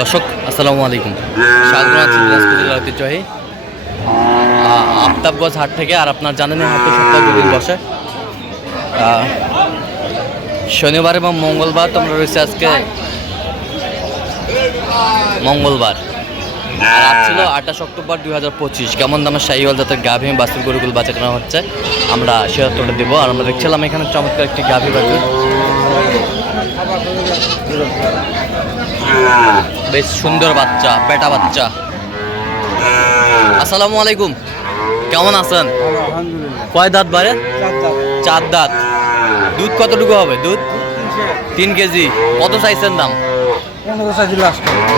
দর্শক, আসসালামু আলাইকুম। ঐতিহ্যবাহী আফতাবগঞ্জ হাট থেকে আর আপনার জানেন বসে। শনিবার এবং মঙ্গলবার তোমরা রয়েছে আজকে মঙ্গলবার। ছিল আঠাশ অক্টোবর দুই হাজার পঁচিশ। কেমন দামের শাহিওয়াল জাতের গাভী বাছুর গরুগুলো বাঁচা হচ্ছে, আমরা সে উত্তরটা দেবো। আর আমরা দেখছিলাম এখানে চমৎকার একটি গাভী বাছুর। বেশ সুন্দর বাচ্চা পেটা বাচ্চা। আসসালামু আলাইকুম। কেমন আছেন? কয় দাঁত বারে? চার দাঁত। দুধ কতটুকু হবে? দুধ? তিন কেজি। কত চাইছেন দাম?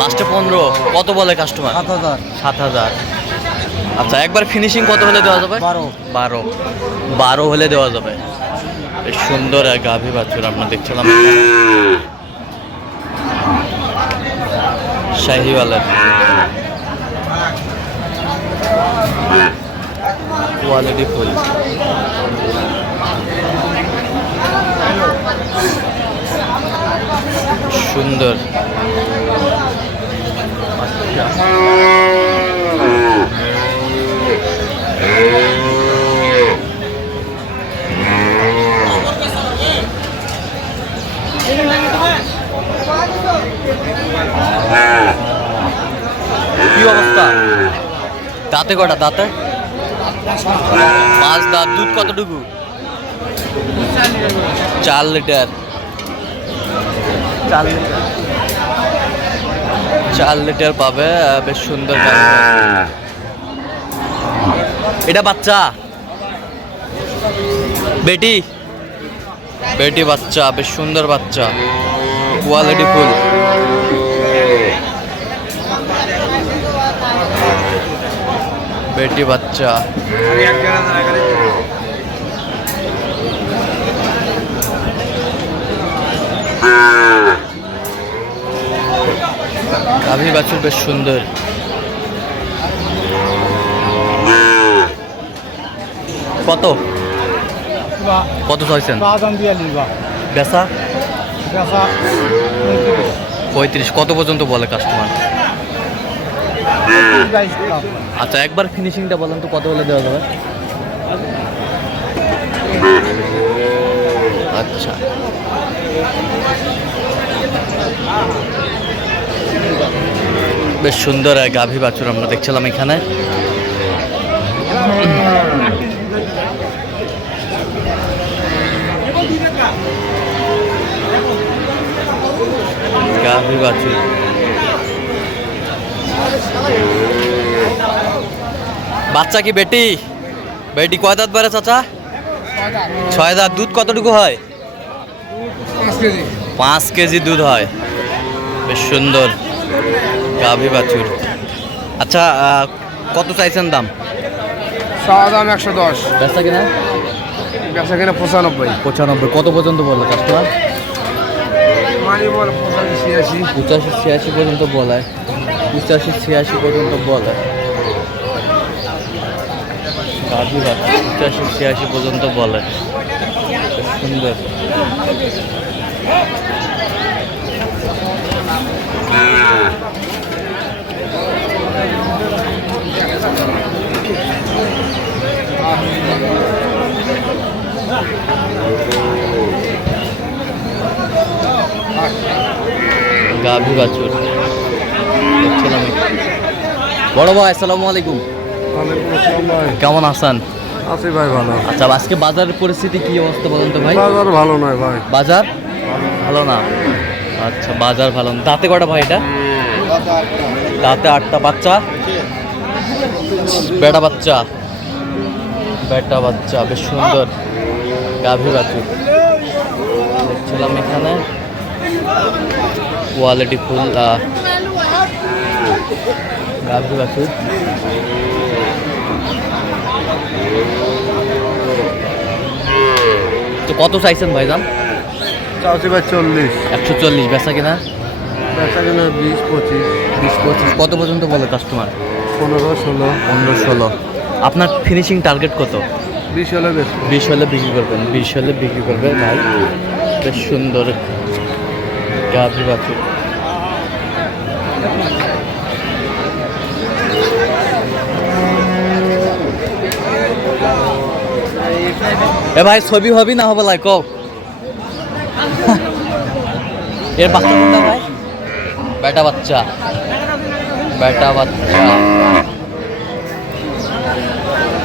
লাস্ট পনেরো। কত বলে কাস্টমার সাত হাজার। সাত হাজার। আচ্ছা একবার ফিনিশিং কত হলে দেওয়া যাবে? বারো। বারো। বারো হলে দেওয়া যাবে। বেশ সুন্দর এক গাভী বাছুর আমরা দেখছিলাম। শাহিওয়ালের। Quality full. সুন্দর আচ্ছা কি অবস্থা দাঁতে কটা দাঁতে? পাঁচ দাঁত। দুধ কতটুকু? চার লিটার। চার লিটার। চার লিটার পাবে বেশ সুন্দর। এটা বাচ্চা? বেটি? বেটি বাচ্চা বেশ সুন্দর বাচ্চা। কোয়ালিটি ফুল বেটি বাচ্চা। গাভী বাছুর বেশ সুন্দর। কত? কত চাইছেন? বাদাম বিয়াল্লিশ বা বেচা? বেচা পঁয়ত্রিশ। কত পর্যন্ত বলে কাস্টমার আচ্ছা একবার ফিনিশিংটা বলেন তো, কত হলে দেওয়া যাবে? আচ্ছা। বেশ সুন্দর গাভী বাছুর আমরা দেখছিলাম এখানে। গাভী বাছুর। বাচ্চা কি বেটি? বেটি কয় দাঁত বেড়ে চাচা? ছয় দাঁত। দুধ কতটুকু হয়? পাঁচ কেজি। দুধ হয়। বেশ সুন্দর। গাভী বাছুর। আচ্ছা কত চাইছেন দাম? চাওয়া দাম একশো দশ। বেচা কিনা? বেচা কিনা পঁচানব্বই। পঁচানব্বই। কত পর্যন্ত বলল কাস্টমার পঁচাশি ছিয়াশি পর্যন্ত বলায়। পঁচাশি ছিয়াশি পর্যন্ত বলে। গাভী পঁচাশি ছিয়াশি পর্যন্ত বলে। সুন্দর। গাভী বাছুর। বড় ভাই আসসালামু আলাইকুম। কেমন আছেন? আছি ভাই ভালো। আচ্ছা আজকে বাজারের পরিস্থিতি কি অবস্থা বলুন তো ভাই? বাজার ভালো নয় ভাই। বাজার? ভালো না। আচ্ছা বাজার ভালো না। দাঁতে কটা ভাই এটা? দাঁতে আটটা বাচ্চা। বেটা বাচ্চা। বেটা বাচ্চা বেশ সুন্দর। গাভী বাছুর দেখছিলাম এখানে। কোয়ালিটি ফুল গাভী বাছুর। তো কত চাইছেন ভাইজান? ভাই চল্লিশ। একশো চল্লিশ বেচা কিনা? বেচা কিনা বিশ পঁচিশ। বিশ পঁচিশ। কত পর্যন্ত বলে কাস্টমার পনেরো ষোলো। পনেরো ষোলো। আপনার ফিনিশিং টার্গেট কত? বিশ হলে বিশ হলে বিক্রি করবেন বিশ হলে বিক্রি করবে ভাই। বেশ সুন্দর গাভী বাছুর। এ ভাই ছবি হবি না হবে লাই কও। এর বাচ্চা কোনটা ভাই? বেটা বাচ্চা। বেটা বাচ্চা।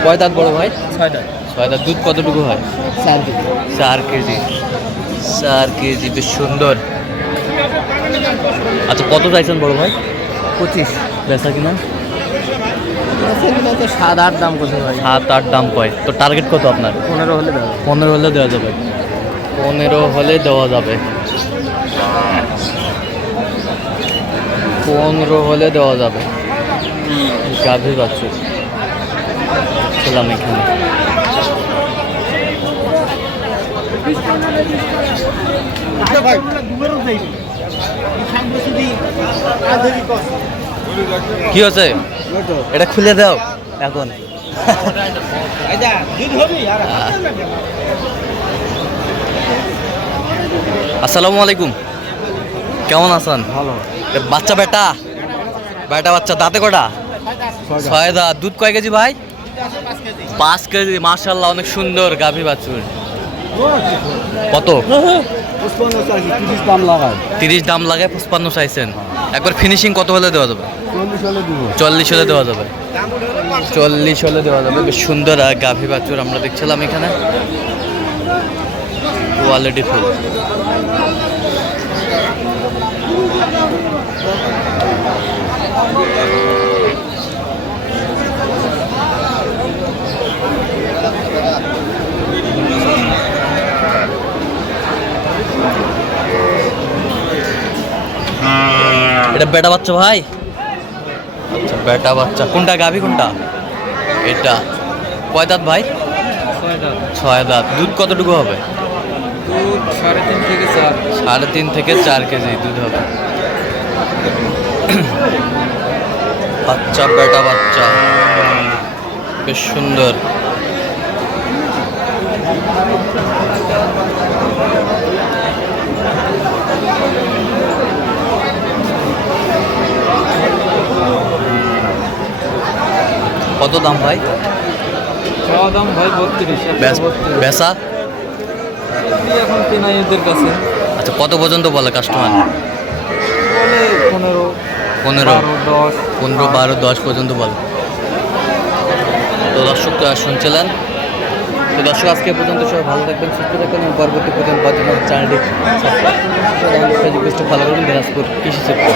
কয় দাঁত বড় ভাই? ছয়টা ছয় দাঁত। দুধ কতটুকু হয়? চার দিকে চার কেজি। চার কেজি বেশ সুন্দর। আচ্ছা কত চাইছেন বড় ভাই? পঁচিশ। বেচা কিনা? সাত আট দাম করতে ভাই। সাত আট দাম কয়? তো টার্গেট কত আপনার? পনেরো হলে পনেরো হলে দেওয়া যাবে। পনেরো হলে দেওয়া যাবে। পনেরো হলে দেওয়া যাবে। গাভী পাচ্ছি ছিলাম এখানে। কি হচ্ছে? এটা খুলে দাও। এখন। আসসালামু আলাইকুম। কেমন আছেন? ভালো। বাচ্চা বেটা? বেটা বাচ্চা দাঁতে কটা ছয় দাঁত দুধ কয় কেজি ভাই? পাঁচ কেজি। মার্শাল্লাহ অনেক সুন্দর গাভী বাছুর। কত? তিরিশ দাম লাগায়। তিরিশ দাম লাগে পঁচপান্ন চাইছেন। একবার ফিনিশিং কত হলে দেওয়া যাবে? চল্লিশ হলে দেওয়া যাবে। চল্লিশ হলে দেওয়া যাবে। বেশ সুন্দর আর গাভী বাছুর আমরা দেখছিলাম এখানে। Quality full. এটা বেটা বাচ্চা ভাই? আচ্ছা বেটা বাচ্চা। কোনটা গাভী কোনটা? এটা। কয় দাঁত ভাই? ছয় দাঁত। দুধ কতটুকু হবে? দুধ সাড়ে তিন থেকে চার। সাড়ে তিন থেকে চার কেজি দুধ হবে। বাচ্চা বেটা বাচ্চা। বেশ সুন্দর। কত দাম ভাই? চাওয়া দাম ভাই বত্রিশ বেচ- বেচা এখন কেনাই এদের কাছে। আচ্ছা কত পর্যন্ত বলে কাস্টমার বলে পনেরো পনেরো। দশ। পনেরো বারো দশ পর্যন্ত বল। তো দর্শক তো শুনছিলেন? তো দর্শক আজকে পর্যন্ত সবাই ভালো থাকবেন সুস্থ থাকবেন এবং পরবর্তী পর্যন্ত পাওয়ার জন্য চ্যানেলটি সাবস্ক্রাইব ফলো করবেন দিনাজপুর কৃষি সেক্টর